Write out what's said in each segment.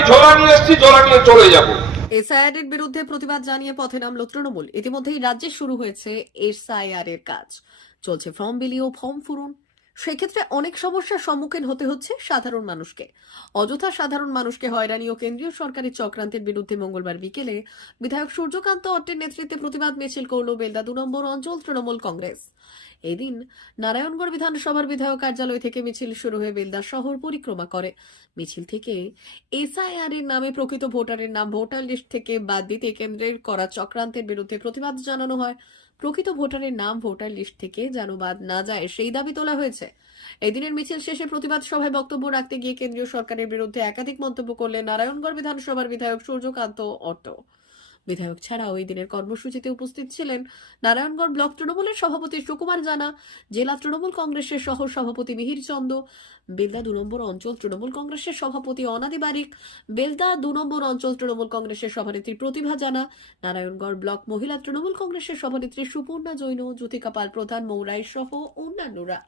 আমি ঝোলা নিয়ে এসেছি, ঝোলা নিয়ে চলে যাব। এসআইআর এর বিরুদ্ধে প্রতিবাদ জানিয়ে পথে নামল তৃণমূল। ইতিমধ্যেই রাজ্যে শুরু হয়েছে এসআইআর এর কাজ। চলছে ফর্ম বিলি ও ফর্ম পূরণ। সেক্ষেত্রে অনেক সমস্যার সম্মুখীন হতে হচ্ছে সাধারণ মানুষকে। অযথা সাধারণ মানুষকে হয়রানি ও কেন্দ্রীয় সরকারের চক্রান্তের বিরুদ্ধে মঙ্গলবার বিকেলে বিধায়ক সূর্যকান্ত অট্টের নেতৃত্বে প্রতিবাদ মিছিল করল বেলদা দু নম্বর অঞ্চল তৃণমূল কংগ্রেস। এদিন নারায়ণগড় বিধানসভার বিধায়ক কার্যালয় থেকে মিছিল শুরু হয়ে বেলদা শহর পরিক্রমা করে। মিছিল থেকে এসআইআর এর নামে প্রকৃত ভোটারের নাম ভোটার লিস্ট থেকে বাদ দিতে কেন্দ্রের করা চক্রান্তের বিরুদ্ধে প্রতিবাদ জানানো হয়। প্রকৃত ভোটারের নাম ভোটার লিস্ট থেকে যেন বাদ না যায়, সেই দাবি তোলা হয়েছে। এদিনের দিনের মিছিল শেষে প্রতিবাদ সভায় বক্তব্য রাখতে গিয়ে কেন্দ্রীয় সরকারের বিরুদ্ধে একাধিক মন্তব্য করলেন নারায়ণগড় বিধানসভার বিধায়ক সূর্যকান্ত অট্ট বিধায়ক ছাড়াও ওই দিনের কর্মসূচিতে উপস্থিত ছিলেন নারায়ণগড় ব্লক তৃণমূলের সভাপতি সুকুমার জানা জেলা তৃণমূল কংগ্রেসের সহ সভাপতি মিহির চন্দ বেলদা দু নম্বর অঞ্চল তৃণমূল কংগ্রেসের সভাপতি অনাদি বারিক বেলদা দু নম্বর অঞ্চল তৃণমূল কংগ্রেসের সভানেত্রী প্রতিভা জানা নারায়ণগড় ব্লক মহিলা তৃণমূল কংগ্রেসের সভানেত্রী সুপর্ণা জৈন জ্যোতিকা পাল প্রধান মৌরাই সহ অন্যান্যরা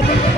Thank you.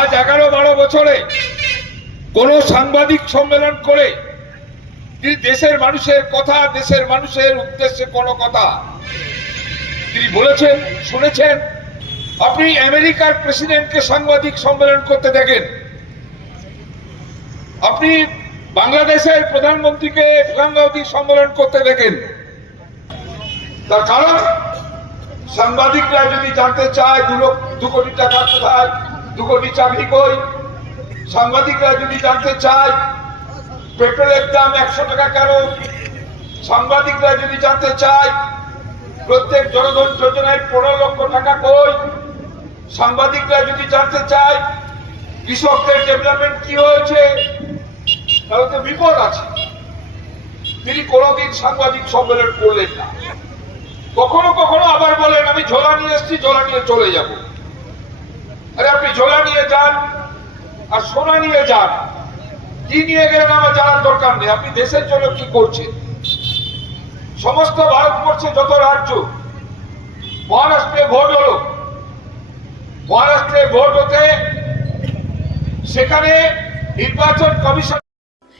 আজ এগারো বারো বছরে কোন সাংবাদিক সম্মেলন করে তিনি দেশের মানুষের কথা, দেশের মানুষের উদ্দেশ্যে কোনো কথা তিনি বলেছেন, শুনেছেন। আপনি আমেরিকার প্রেসিডেন্টকে সাংবাদিক সম্মেলন করতে দেখেন। আপনি বাংলাদেশের প্রধানমন্ত্রীকে সাংবাদিক সম্মেলন করতে দেখেন। তার কারণ, সাংবাদিকরা যদি জানতে চায়, দু কোটি টাকা কোথায় দু কোটি চাকরি কই? সাংবাদিকরা যদি জানতে চায়, পেট্রোলের দাম একশো টাকা কেন সাংবাদিকরা যদি জানতে চায়, প্রত্যেক জনধন যোজনায় পনেরো লক্ষ টাকা কই? সাংবাদিকরা যদি জানতে চায়, কৃষকদের ডেভেলপমেন্ট কি হয়েছে? তাহলে তো বিপদ আছে। তিনি কোনোদিন সাংবাদিক সম্মেলন করলেন না। কখনো কখনো আবার বলেন, আমি ঝোলা নিয়ে এসেছি, ঝোলা নিয়ে চলে যাব। আরে আপনি ঝোলা নিয়ে যান আর সোনা নিয়ে যান। কি নিয়ে গেলেন আমার জানার দরকার নেই। আপনি দেশের জন্য কি করছেন? সমস্ত ভারতবর্ষে যত রাজ্য, মহারাষ্ট্রে ভোট হলো। মহারাষ্ট্রে ভোট হতে সেখানে নির্বাচন commission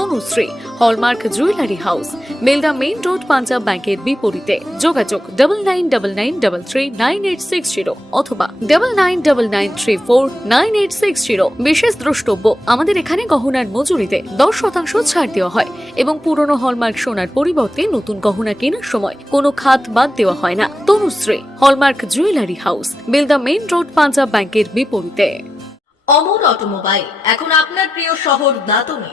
Tanushree hallmark jewellery house Belda main road Punjab ব্যাংকের বিপরীতে। যোগাযোগ double nine double nine double three nine eight six zero অথবা double nine double nine three four nine eight six zero বিশেষ দ্রষ্টব্য, আমাদের এখানে গহনার মজুরিতে দশ শতাংশ ছাড় দেওয়া হয় এবং পুরনো হলমার্ক সোনার পরিবর্তে নতুন গহনা কেনার সময় কোনো খাত বাদ দেওয়া হয় না। Tanushree hallmark jewellery house Belda main road Punjab ব্যাংকের বিপরীতে। অমর অটোমোবাইল, এখন আপনার প্রিয় শহর দাতনে।